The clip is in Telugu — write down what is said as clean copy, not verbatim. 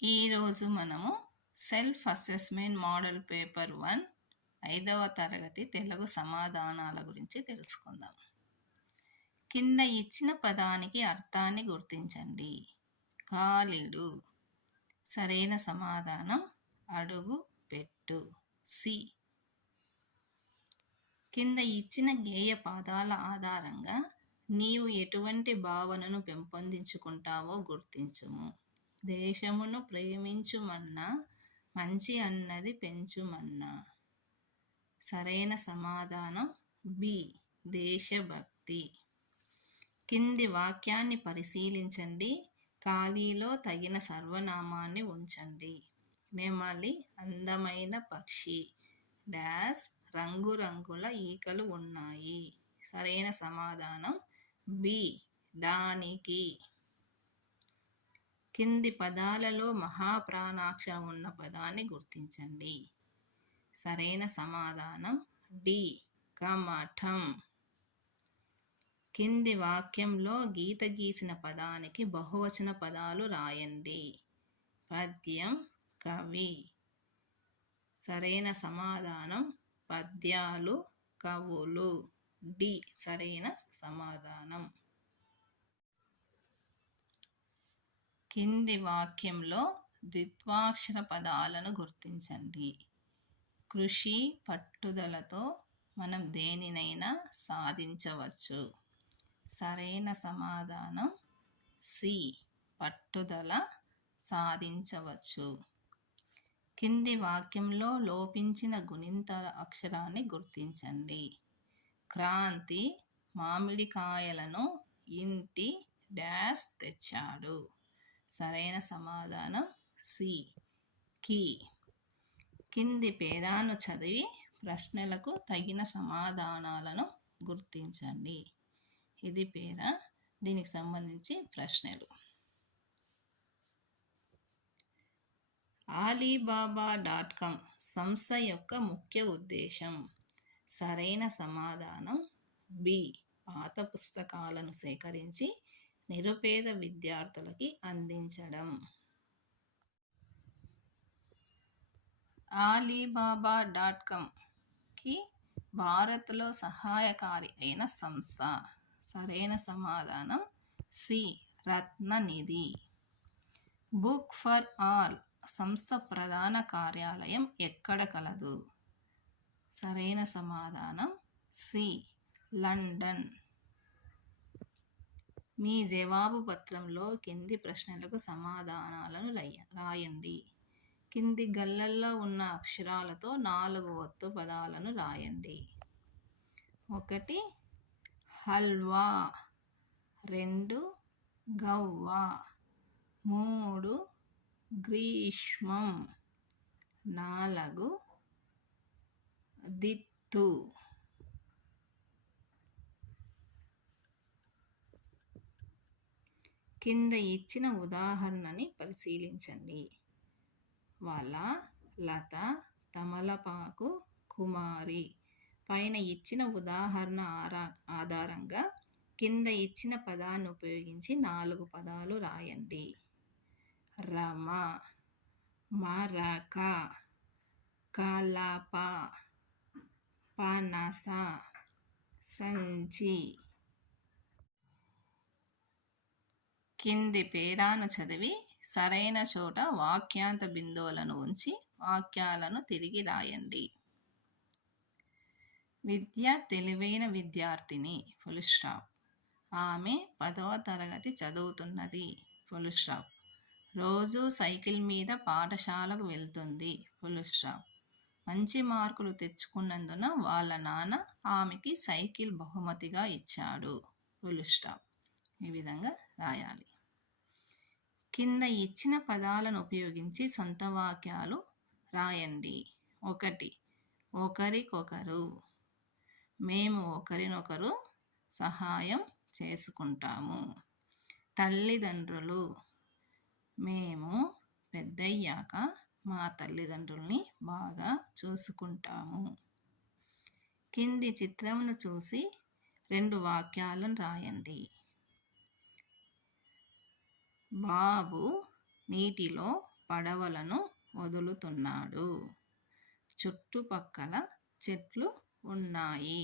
ఈరోజు మనము సెల్ఫ్ అసెస్మెంట్ మోడల్ పేపర్ 1 5వ తరగతి తెలుగు సమాధానాల గురించి తెలుసుకుందాం. కింద ఇచ్చిన పదానికి అర్థాన్ని గుర్తించండి. కాలిడు. సరైన సమాధానం అడుగు పెట్టు. సి. కింద ఇచ్చిన గేయ పదాల ఆధారంగా నీవు ఎటువంటి భావనను పెంపొందించుకుంటావో గుర్తించుము. దేశమును ప్రేమించుమన్నా, మంచి అన్నది పెంచుమన్నా. సరైన సమాధానం బి. దేశభక్తి. కింది వాక్యాన్ని పరిశీలించండి. ఖాళీలో తగిన సర్వనామాన్ని ఉంచండి. నెమలి అందమైన పక్షి. డాష్ రంగురంగుల ఈకలు ఉన్నాయి. సరైన సమాధానం బి. దానికి. కింది పదాలలో మహాప్రాణాక్షరం ఉన్న పదాన్ని గుర్తించండి. సరైన సమాధానం డి. కమఠం. కింది వాక్యంలో గీత గీసిన పదానికి బహువచన పదాలు రాయండి. పద్యం, కవి. సరైన సమాధానం పద్యాలు, కవులు. డి సరైన సమాధానం. కింది వాక్యంలో ద్విత్వాక్షర పదాలను గుర్తించండి. కృషి, పట్టుదలతో మనం దేనినైనా సాధించవచ్చు. సరైన సమాధానం సి. పట్టుదల సాధించవచ్చు. కింది వాక్యంలో లోపించిన గుణింతాల అక్షరాన్ని గుర్తించండి. క్రాంతి మామిడికాయలను ఇంటి డాష్ తెచ్చాడు. సరైన సమాధానం సి. కి. కింది పేరాను చదివి ప్రశ్నలకు తగిన సమాధానాలను గుర్తించండి. ఇది పేరా, దీనికి సంబంధించి ప్రశ్నలు. Alibaba.com సంస్థ యొక్క ముఖ్య ఉద్దేశం. సరైన సమాధానం బి. పాత పుస్తకాలను సేకరించి నిరుపేద విద్యార్థులకి అందించడం. Alibaba.comకి భారత్లో సహాయకారి అయిన సంస్థ. సరైన సమాధానం సి. రత్ననిధి. బుక్ ఫర్ ఆల్ సంస్థ ప్రధాన కార్యాలయం ఎక్కడ కలదు? సరైన సమాధానం సి. లండన్. మీ జవాబు పత్రంలో కింది ప్రశ్నలకు సమాధానాలను రాయండి. కింది గళ్ళల్లో ఉన్న అక్షరాలతో 4 ఒత్తు పదాలను రాయండి. 1 హల్వా, 2 గవ్వ, 3 గ్రీష్మం, 4 దిత్తు. కింద ఇచ్చిన ఉదాహరణని పరిశీలించండి. వల, లత, తమలపాకు, కుమారి. పైన ఇచ్చిన ఉదాహరణ ఆధారంగా కింద ఇచ్చిన పదాన్ని ఉపయోగించి 4 పదాలు రాయండి. రమ, మరక, కలప, పనస, సంచి. కింది పేరాను చదివి సరైన చోట వాక్యాంత బిందువులను ఉంచి వాక్యాలను తిరిగి రాయండి. విద్య తెలివైన విద్యార్థిని ఫుల్ స్టాప్. ఆమె 10వ తరగతి చదువుతున్నది ఫుల్ స్టాప్. రోజు సైకిల్ మీద పాఠశాలకు వెళ్తుంది ఫుల్ స్టాప్. మంచి మార్కులు తెచ్చుకున్నందున వాళ్ళ నాన్న ఆమెకి సైకిల్ బహుమతిగా ఇచ్చాడు ఫుల్ స్టాప్. ఈ విధంగా రాయాలి. కింద ఇచ్చిన పదాలను ఉపయోగించి సొంత వాక్యాలు రాయండి. 1 ఒకరికొకరు. మేము ఒకరినొకరు సహాయం చేసుకుంటాము. తల్లిదండ్రులు. మేము పెద్దయ్యాక మా తల్లిదండ్రుల్ని బాగా చూసుకుంటాము. కింది చిత్రంను చూసి 2 వాక్యాలను రాయండి. బాబు నీటిలో పడవలను వదులుతున్నాడు. చుట్టుపక్కల చెట్లు ఉన్నాయి.